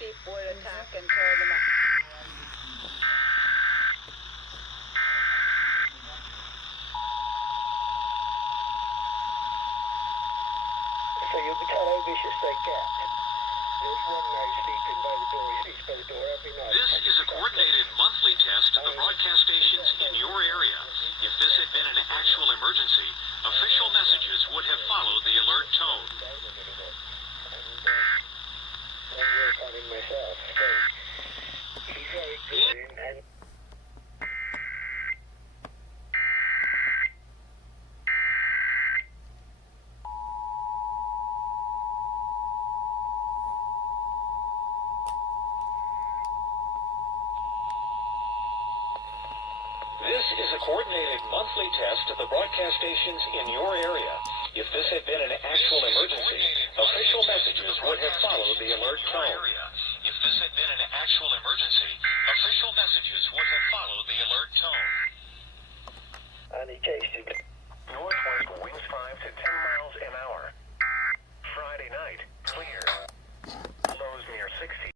sheep would attack and tear them up. So you'll be told how vicious they get. There's one now sleeping by the door. He sleeps by the door every night. This is a coordinated monthly test to the broadcast stations in your area. If this had been an actual emergency, official messages would have followed the alert tone. I work on him myself. So he's very good and This is a coordinated monthly test to the broadcast stations in your area. If this had been an actual emergency, official messages would have followed the alert tone. If this had been an actual emergency, official messages would have followed the alert tone. and he chased